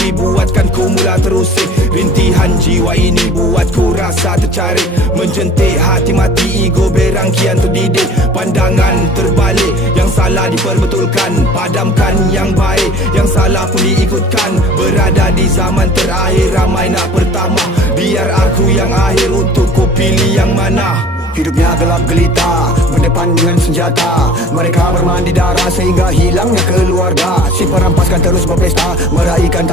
mati buatkan ku mula terusik. Rintihan jiwa ini buat ku rasa tercarik, menjentik hati mati ego berang kian terdidik. Pandangan terbalik, yang salah diperbetulkan, padamkan yang baik, yang salah pun diikutkan. Berada di zaman terakhir ramai nak pertama, biar aku yang akhir untuk ku pilih yang mana. Hidupnya gelap gelita, berdepan dengan senjata. Mereka bermandi darah sehingga hilangnya keluarga. Si perampaskan terus berpesta, meraihkan